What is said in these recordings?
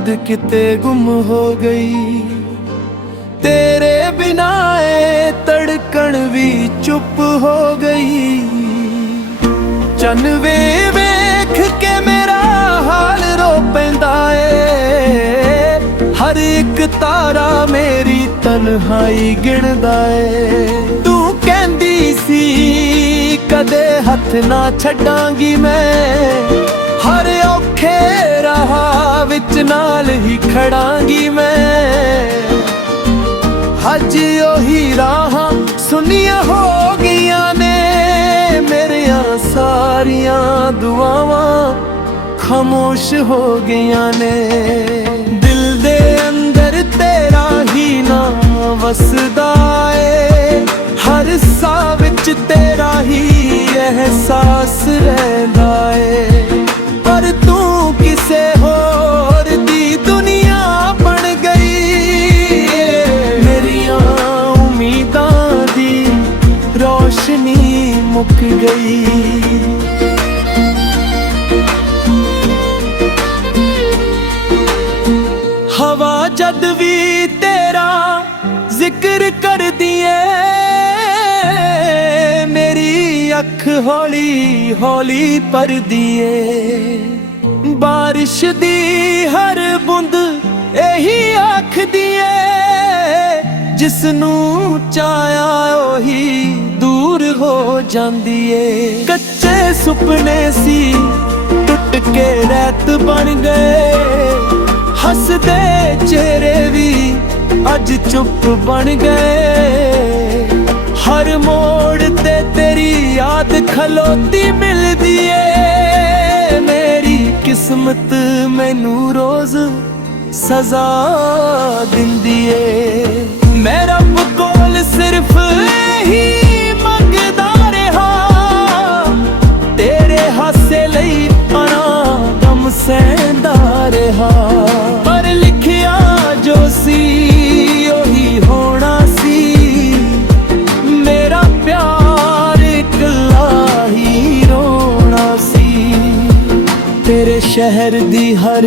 नींद किते गुम हो गई। तेरे बिना ए तड़कन भी चुप हो गई। चन वे वेख के मेरा हाल रो पैंदा ए। हर एक तारा मेरी तन्हाई गिणदा ए। तू कहंदी सी कदे हथ ना छड्डांगी मैं। हर औखे राह विच नाल ही खड़ांगी मैं। अज ओही राह सुनिया हो गईयां ने। मेरिया सारियां दुआवां खामोश हो गईयां ने। दिल दे अंदर तेरा ही नाम वसदा ए। हर साह विच तेरा ही एहसास रहिंदा ए। पर तू किसे होर दी दुनिया बन गई। मेरिया उम्मीदां दी रोशनी मुक गई। हवा जद भी तेरा जिक्र कर दिए। मेरी अख हौली हौली पर दिए। बारिश दी हर बूंद यही आख दिए। जिसनू चाया ओही दूर हो जांदी ए। कच्चे सुपने सी टुट के रैत बन गए। हसदे चेहरे भी अज चुप बन गए। हर मोड़ ते तेरी याद खलोती मिलदी ए। मेरी किस्मत मैनू रोज सजा दिंदी ए। मैं रब कोल सिर्फ ही मंगदा रहा। तेरे हासे लई आना गम सहंदा रहा। पर लिखिया जो सी ओही होना सी। मेरा प्यार इकल्ला ही रोना सी। तेरे शहर दी हर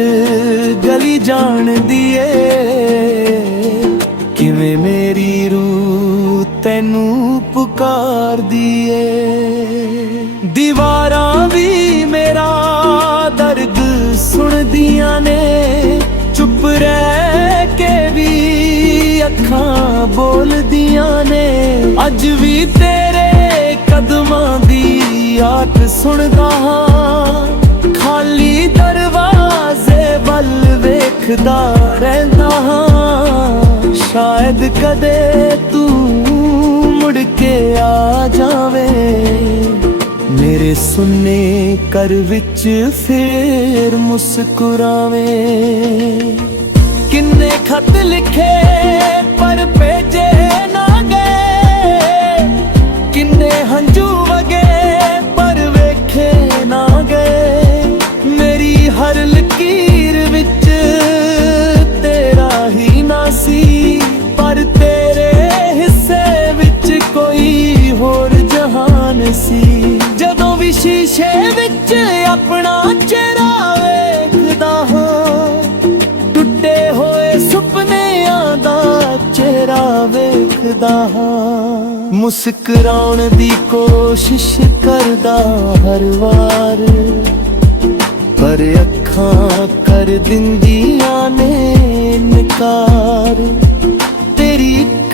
गली जान दिए। किवें मेरी रूह तैनू पुकार दिए। दीवारां भी मेरा दर्द सुन दियां ने। चुप रह के भी अखां बोल दियां ने। अज भी तेरे कदमां दी आट सुनदा हां। खाली दरवाजे वल वेखदा रहिंदा हां। शायद कदे तू मुड़ के आ जावे। मेरे सुन्ने घर विच फेर मुस्कुरावे। किन्ने खत लिखे पर भेजे ना गए। किन्ने हंजू वगे पर वेखे ना गए। मेरी हर लकीर विच तेरा ही ना सी। पर तेरे हिस्से विच कोई होर जहान सी। जदों भी शीशे विच अपना चेहरा वेखदा हां। टुटे होए सुपनियां दा चेहरा वेखदा हां। मुस्कुराउण दी कोशिश करदा हर वार। पर अखां कर दिंदियां ने इनकार। तेरी एक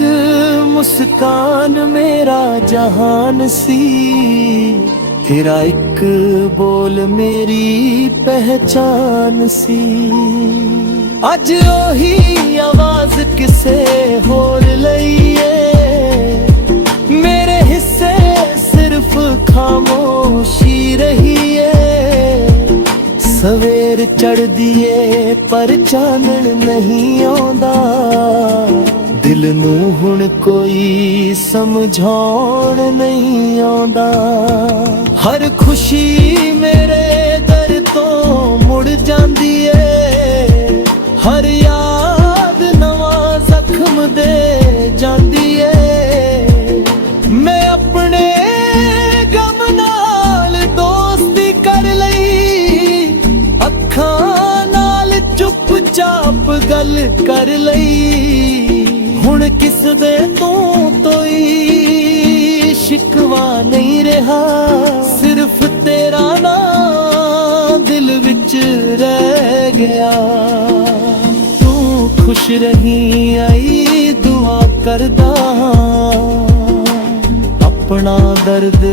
मुस्कान मेरा जहान सी। तेरा एक बोल मेरी पहचान सी। अज ओही आवाज किसे होर लई ए। मेरे हिस्से सिर्फ खामोशी रही है। सवेर चढ़ दिए पर चानण नहीं आउंदा। दिल नू हुण कोई समझाउण नहीं आउंदा। हर खुशी मेरे दर तो मुड़ जांदी ए। हर याद नवां जख्म दे जांदी ए। मैं अपने गम नाल दोस्ती कर लई। अखां नाल चुप ਚੁੱਪਚਾਪ ਗੱਲ ਕਰ ਲਈ। ਹੁਣ ਕਿਸ ਦੇ ਤੋਂ ਹੀ ਸ਼ਿਕਵਾ ਨਹੀਂ ਰਿਹਾ, ਸਿਰਫ ਤੇਰਾ ਨਾਂ ਦਿਲ ਵਿੱਚ ਰਹਿ ਗਿਆ। ਤੂੰ ਖੁਸ਼ ਰਹੀ ਆਈ ਦੁਆ ਕਰਦਾ, ਆਪਣਾ ਦਰਦ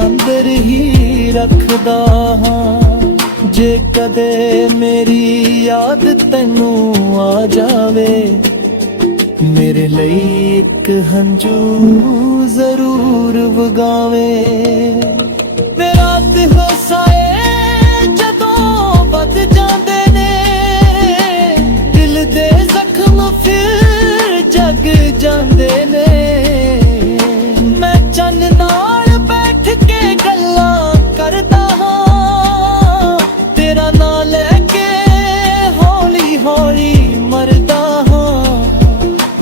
ਅੰਦਰ ਹੀ ਰੱਖਦਾ ਹਾਂ। ਜੇ ਕਦੇ ਮੇਰੀ ਯਾਦ ਤੈਨੂੰ ਆ ਜਾਵੇ, ਮੇਰੇ ਲਈ ਇੱਕ ਹੰਝੂ ਜ਼ਰੂਰ ਵਗਾਵੇ। ਤੇ ਰਾਤ ਹਸਾਏ ਜਦੋਂ ਵੱਧ ਜਾਂਦੇ ਨੇ, ਦਿਲ ਦੇ ਜ਼ਖਮ ਫਿਰ ਜਗ ਜਾਂਦੇ ਨੇ। ਮੈਂ ਚੰਨ ਨਾਲ ਬੈਠ ਕੇ ਗੱਲਾਂ ਕਰਦਾ ਹਾਂ, ਤੇਰਾ ਨਾਂ ਲੈ ਕੇ ਹੌਲੀ ਹੌਲੀ ਮਰਦਾ ਹਾਂ।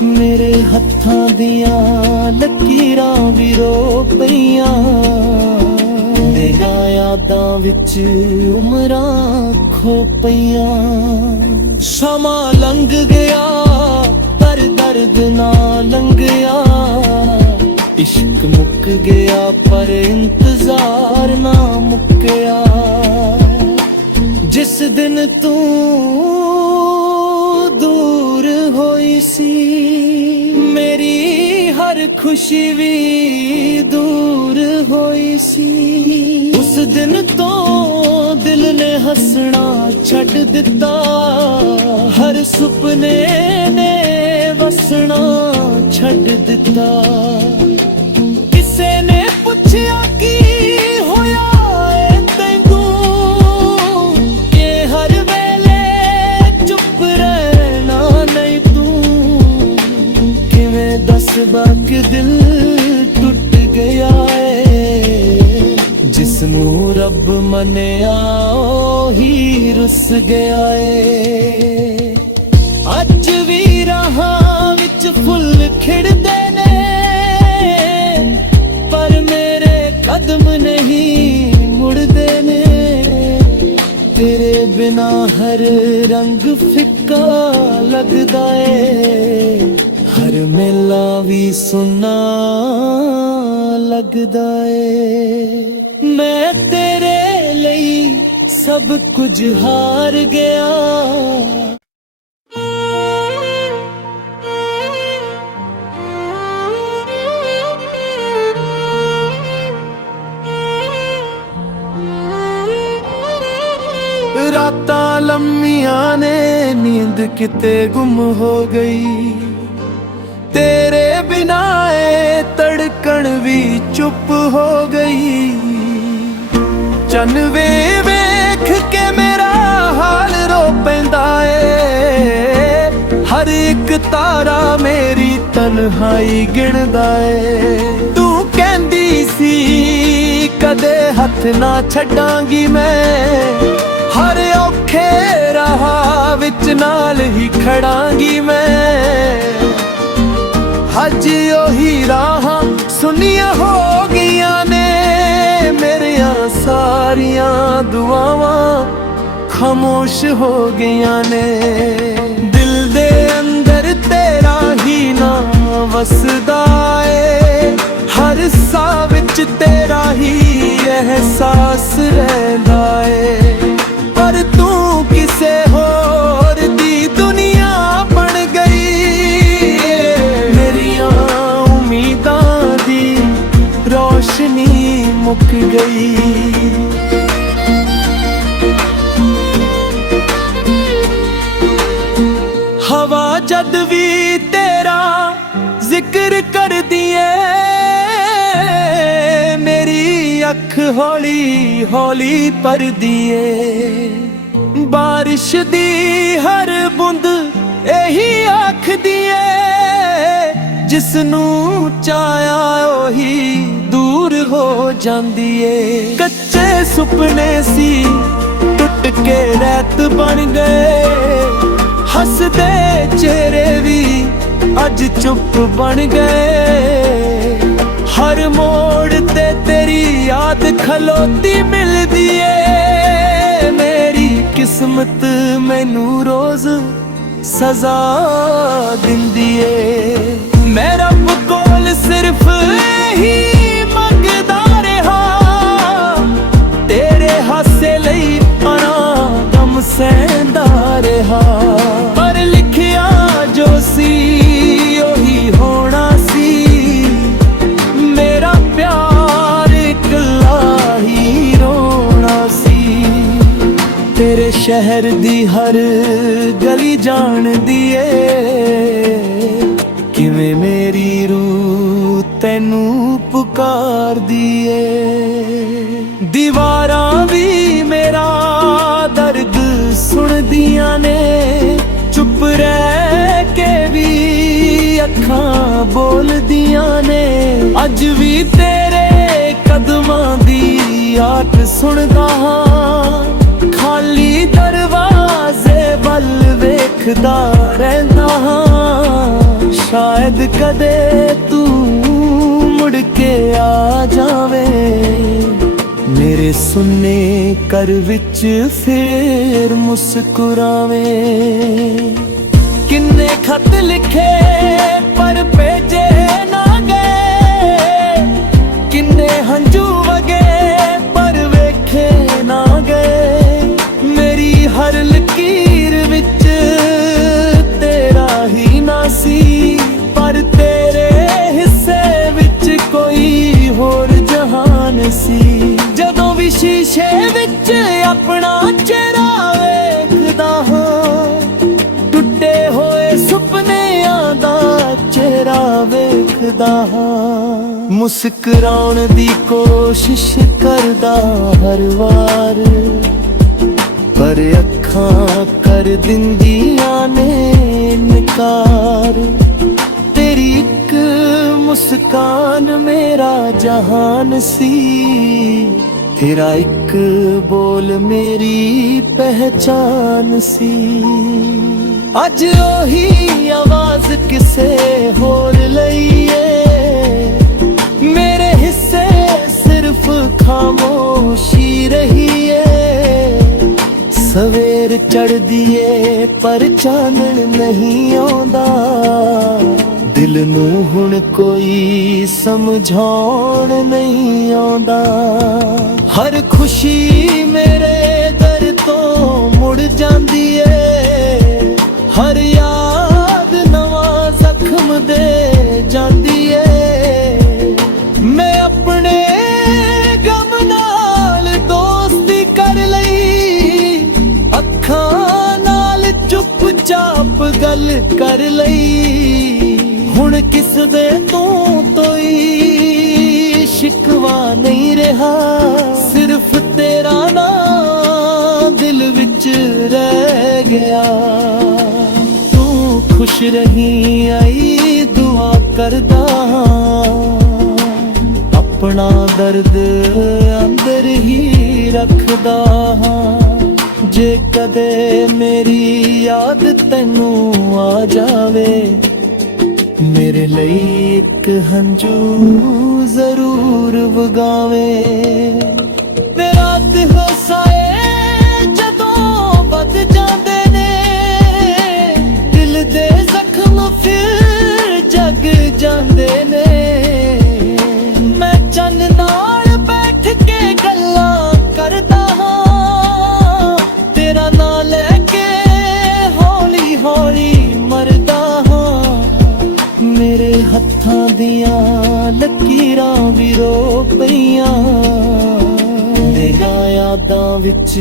ਮੇਰੇ ਹੱਥਾਂ ਦੀਆਂ ਲਕੀਰਾਂ ਵੀ ਰੋ ਪਈਆਂ, ਤੇਰੀਆਂ ਯਾਦਾਂ ਵਿੱਚ ਉਮਰਾਂ ਖੋ ਪਈਆਂ। ਸਮਾਂ ਲੰਘ ਗਿਆ ਪਰ ਦਰਦ ਨਾ ਲੰਘਿਆ, ਇਸ਼ਕ ਮੁੱਕ ਗਿਆ ਪਰ ਇੰਤਜ਼ਾਰ ਨਾ ਮੁੱਕਿਆ। ਜਿਸ ਦਿਨ ਤੂੰ ਦੂਰ ਹੋਈ ਸੀ, ਮੇਰੀ ਹਰ ਖੁਸ਼ੀ ਵੀ ਦੂਰ ਹੋਈ ਸੀ। ਉਸ ਦਿਨ ਤੋਂ ਦਿਲ ਨੇ ਹੱਸਣਾ ਛੱਡ ਦਿੱਤਾ, ਹਰ ਸੁਪਨੇ ਨੇ ਵਸਣਾ ਛੱਡ ਦਿੱਤਾ। ਕਿਸੇ ਨੇ ਪੁੱਛਿਆ ਕੀ ਹੋਇਆ ਏ ਤੈਨੂੰ, ਕਿ ਹਰ ਵੇਲੇ ਚੁੱਪ ਰਹਿਣਾ ਨਹੀਂ ਤੂੰ। ਕਿਵੇਂ ਦੱਸਦਾ ਕਿ ਦਿਲ ਟੁੱਟ ਗਿਆ ਏ, ਜਿਸਨੂੰ ਰੱਬ ਮੰਨਿਆ ਉਹੀ ਰੁੱਸ ਗਿਆ ਏ। ਅੱਜ ਵੀ ਰਾਹਾਂ ਵਿੱਚ ਫੁੱਲ ਖਿੜਦੇ ਨੇ, ਪਰ ਮੇਰੇ ਕਦਮ ਨਹੀਂ ਮੁੜਦੇ ਨੇ। ਤੇਰੇ ਬਿਨਾ ਹਰ ਰੰਗ ਫਿੱਕਾ ਲੱਗਦਾ ਏ, ਹਰ ਮੇਲਾ ਵੀ ਸੁੰਨਾ ਲੱਗਦਾ ਏ। ਮੈਂ ਤੇਰੇ ਲਈ ਸਭ ਕੁਝ ਹਾਰ ਗਿਆ। ਰਾਤਾਂ ਲੰਮੀਆਂ ਨੇ ਨੀਂਦ ਕਿਤੇ ਗੁੰਮ ਹੋ ਗਈ, ਤੇਰੇ ਬਿਨਾ ਏ ਧੜਕਣ ਵੀ ਚੁੱਪ ਹੋ ਗਈ। ਚੰਨ ਵੇਖ ਕੇ ਮੇਰਾ ਹਾਲ ਰੋ ਪੈਂਦਾ ਏ, ਹਰ ਇੱਕ ਤਾਰਾ ਮੇਰੀ ਤਨਹਾਈ ਗਿਣਦਾ ਏ। ਤੂੰ ਕਹਿੰਦੀ ਸੀ ਕਦੇ ਹੱਥ ਨਾ ਛੱਡਾਂਗੀ ਮੈਂ, ਹਰ ਔਖੇ ਰਾਹ ਵਿੱਚ ਨਾਲ ਹੀ ਖੜਾਂਗੀ ਮੈਂ। ਅੱਜ ਉਹੀ ਰਾਹਾਂ ਸੁਨੀਆਂ ਹੋ ਗਈਆਂ ਨੇ, ਮੇਰੀਆਂ ਸਾਰੀਆਂ ਦੁਆਵਾਂ ਖਾਮੋਸ਼ ਹੋ ਗਈਆਂ ਨੇ। ਦਿਲ ਦੇ ਅੰਦਰ ਤੇਰਾ ਹੀ ਨਾਮ ਵਸਦਾ ਏ, ਹਰ ਸਾਹ ਵਿੱਚ ਤੇਰਾ ਹੀ ਅਹਿਸਾਸ ਰਹਿੰਦਾ ਏ। ਪਰ ਤੂੰ ਕਿਸੇ ਹੋਰ ਦੀ ਦੁਨੀਆ ਬਣ ਗਈ, ਮੇਰੀਆਂ ਉਮੀਦਾਂ ਦੀ ਰੋਸ਼ਨੀ ਮੁੱਕ ਗਈ। ਹਵਾ ਜਦ ਵੀ ਤੇਰਾ ਜ਼ਿਕਰ ਕਰਦੀ ਏ, ਮੇਰੀ ਅੱਖ ਹੌਲੀ ਹੌਲੀ ਭਰਦੀ ਏ। ਬਾਰਿਸ਼ ਦੀ ਹਰ ਬੂੰਦ ਇਹੀ ਆਖਦੀ ਏ, ਜਿਸਨੂੰ ਚਾਹਿਆ ਉਹੀ ਦੂਰ ਹੋ ਜਾਂਦੀ ਏ। ਕੱਚੇ ਸੁਪਨੇ ਸੀ ਟੁੱਟ ਕੇ ਰੈਤ ਬਣ ਗਏ, ਹੱਸਦੇ ਚਿਹਰੇ ਵੀ ਅੱਜ ਚੁੱਪ ਬਣ ਗਏ। ਹਰ ਮੋੜ ਤੇ ਤੇਰੀ ਯਾਦ ਖਲੋਤੀ ਮਿਲਦੀ ਏ, ਮੇਰੀ ਕਿਸਮਤ ਕਿਸਮਤ ਮੈਨੂੰ ਰੋਜ਼ ਸਜ਼ਾ ਦਿੰਦੀ ਏ। ਮੈਂ ਰੱਬ ਕੋਲ ਸਿਰਫ ਇਹੀ ਮੰਗਦਾ ਰਿਹਾ, ਤੇਰੇ ਹਾਸੇ ਲਈ ਆਰਾਮ ਸਹਿੰਦਾ ਰਿਹਾ। ਪਰ ਲਿਖਿਆ ਜੋ ਸੀ ਉਹੀ ਹੋਣਾ ਸੀ, ਮੇਰਾ ਪਿਆਰ ਇਕੱਲਾ ਹੀ ਰੋਣਾ ਸੀ। ਤੇਰੇ ਸ਼ਹਿਰ ਦੀ ਹਰ ਗਲੀ ਜਾਣਦੀ ਏ, ਕਿਵੇਂ ਮੇਰੀ ਰੂਹ ਤੈਨੂੰ ਪੁਕਾਰਦੀ ਏ। ਦੀਵਾਰਾਂ ਵੀ ਮੇਰਾ ਦਰਦ ਸੁਣਦੀਆਂ ਨੇ, ਚੁੱਪ ਰਹਿ ਕੇ ਵੀ ਅੱਖਾਂ ਬੋਲਦੀਆਂ ਨੇ। ਅੱਜ ਵੀ ਤੇਰੇ ਕਦਮਾਂ ਦੀ ਆਟ ਸੁਣਦਾ ਹਾਂ, ਖਾਲੀ ਦਰਵਾਜ਼ੇ ਵੱਲ ਵੇਖਦਾ ਰਹਿੰਦਾ ਹਾਂ। ਸ਼ਾਇਦ ਕਦੇ ਤੂੰ ਮੁੜ ਕੇ ਆ ਜਾਵੇਂ, ਮੇਰੇ ਸੁੰਨੇ ਘਰ ਵਿੱਚ ਫੇਰ ਮੁਸਕਰਾਵੇਂ। ਕਿੰਨੇ ਖਤ ਲਿਖੇ ਪਰ ਭੇਜੇ ਨਾ ਗਏ, ਕਿੰਨੇ ਹੰਝੂ ਵਗੇ ਪਰ ਵੇਖੇ ਨਾ ਗਏ। ਮੇਰੀ ਹਰ ਲਕੀਰ ਵਿੱਚ ਤੇਰਾ ਹੀ ਨਾ ਸੀ, ਪਰ ਤੇਰੇ ਹਿੱਸੇ ਵਿੱਚ ਕੋਈ ਹੋਰ ਜਹਾਨ ਸੀ। ਜਦੋਂ ਵੀ ਸ਼ੀਸ਼ੇ ਵਿੱਚ ਆਪਣਾ ਚਿਹਰਾ ਵੇਖਦਾ ਹਾਂ, ਟੁੱਟੇ ਹੋਏ ਸੁਪਨਿਆਂ ਦਾ ਚਿਹਰਾ ਵੇਖਦਾ ਹਾਂ। ਮੁਸਕਰਾਉਣ ਦੀ ਕੋਸ਼ਿਸ਼ ਕਰਦਾ ਹਰ ਵਾਰ, ਪਰ ਅੱਖਾਂ ਕਰ ਦਿੰਦੀਆਂ ਨੇ ਇਨਕਾਰ। ਤੇਰੀ ਇੱਕ ਮੁਸਕਾਨ ਮੇਰਾ ਜਹਾਨ ਸੀ, ਤੇਰਾ ਇੱਕ ਬੋਲ ਮੇਰੀ ਪਹਿਚਾਨ ਸੀ। ਅੱਜ ਉਹੀ ਆਵਾਜ਼ ਕਿਸੇ ਹੋਰ ਲਈ ਏ, ਮੇਰੇ ਹਿੱਸੇ ਸਿਰਫ ਖਾਮੋਸ਼ੀ ਰਹੀ ਏ। ਸਵੇਰ ਚੜ੍ਹਦੀ ਏ ਪਰ ਚਾਨਣ ਨਹੀਂ ਆਉਂਦਾ, ਦਿਲ ਨੂੰ ਹੁਣ ਕੋਈ ਸਮਝਾਉਣ ਨਹੀਂ ਆਉਂਦਾ। ਹਰ ਖੁਸ਼ੀ ਮੇਰੇ ਦਰ ਤੋਂ ਮੁੜ ਜਾਂਦੀ ਏ, ਹਰ ਯਾਦ ਨਵਾਂ ਜ਼ਖਮ ਦੇ ਜਾਂਦੀ ਏ। ਮੈਂ ਆਪਣੇ ਗਮ ਨਾਲ ਦੋਸਤੀ ਕਰ ਲਈ, ਅੱਖਾਂ ਨਾਲ ਚੁੱਪਚਾਪ ਗੱਲ ਕਰ ਲਈ। ਹੁਣ ਕਿਸ ਦੇ ਤੋਂ ਹੀ ਸ਼ਿਕਵਾ ਨਹੀਂ ਰਿਹਾ, ਸਿਰਫ ਤੇਰਾ ਨਾਂ ਦਿਲ ਵਿੱਚ ਰਹਿ ਗਿਆ। ਤੂੰ ਖੁਸ਼ ਰਹੀ ਆਈ ਦੁਆ ਕਰਦਾ ਹਾਂ, ਆਪਣਾ ਦਰਦ ਅੰਦਰ ਹੀ ਰੱਖਦਾ ਹਾਂ। ਜੇ ਕਦੇ ਮੇਰੀ ਯਾਦ ਤੈਨੂੰ ਆ ਜਾਵੇ, ਮੇਰੇ ਲਈ ਇੱਕ ਹੰਝੂ ਜ਼ਰੂਰ ਵਗਾਵੇ। ਤੇ ਰਾਤ ਹਸਾਏ ਜਦੋਂ ਵੱਧ ਜਾਂਦੇ ਨੇ, ਦਿਲ ਦੇ ਜ਼ਖਮ ਫਿਰ ਜਗ ਜਾਂਦੇ ਨੇ। ਮੈਂ ਚੰਨ ਨਾਲ ਬੈਠ ਕੇ ਗੱਲਾਂ ਕਰਦਾ ਹਾਂ, ਤੇਰਾ ਨਾਂ ਲੈ ਕੇ ਹੌਲੀ ਹੌਲੀ ਮਰਦਾ ਹਾਂ। ਮੇਰੇ ਹੱਥਾਂ ਦੀਆਂ ਲਕੀਰਾਂ ਵੀ ਰੋ ਪਈਆਂ, ਤੇਰੀਆਂ ਯਾਦਾਂ ਵਿੱਚ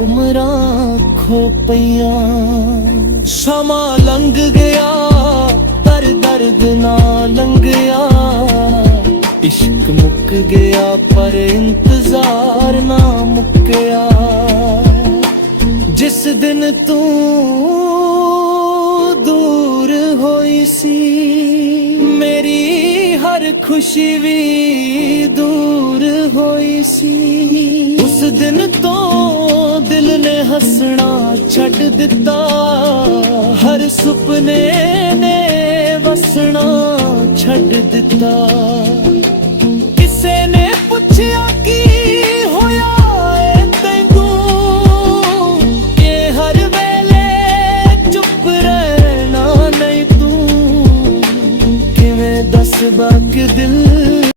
ਉਮਰਾਂ ਖੋ ਪਈਆਂ। ਸਮਾਂ ਲੰਘ ਗਿਆ ਪਰ ਦਰਦ ਨਾ ਲੰਘਿਆ, ਇਸ਼ਕ ਮੁੱਕ ਗਿਆ ਪਰ ਇੰਤਜ਼ਾਰ ਨਾ ਮੁੱਕਿਆ। ਜਿਸ ਦਿਨ ਤੂੰ ਦੂਰ ਹੋਈ ਸੀ, ਮੇਰੀ ਹਰ ਖੁਸ਼ੀ ਵੀ ਦੂਰ ਹੋਈ ਸੀ। ਉਸ ਦਿਨ ਤੋਂ ਦਿਲ ਨੇ ਹੱਸਣਾ ਛੱਡ ਦਿੱਤਾ, ਹਰ ਸੁਪਨੇ ਨੇ ਵਸਣਾ ਛੱਡ ਦਿੱਤਾ।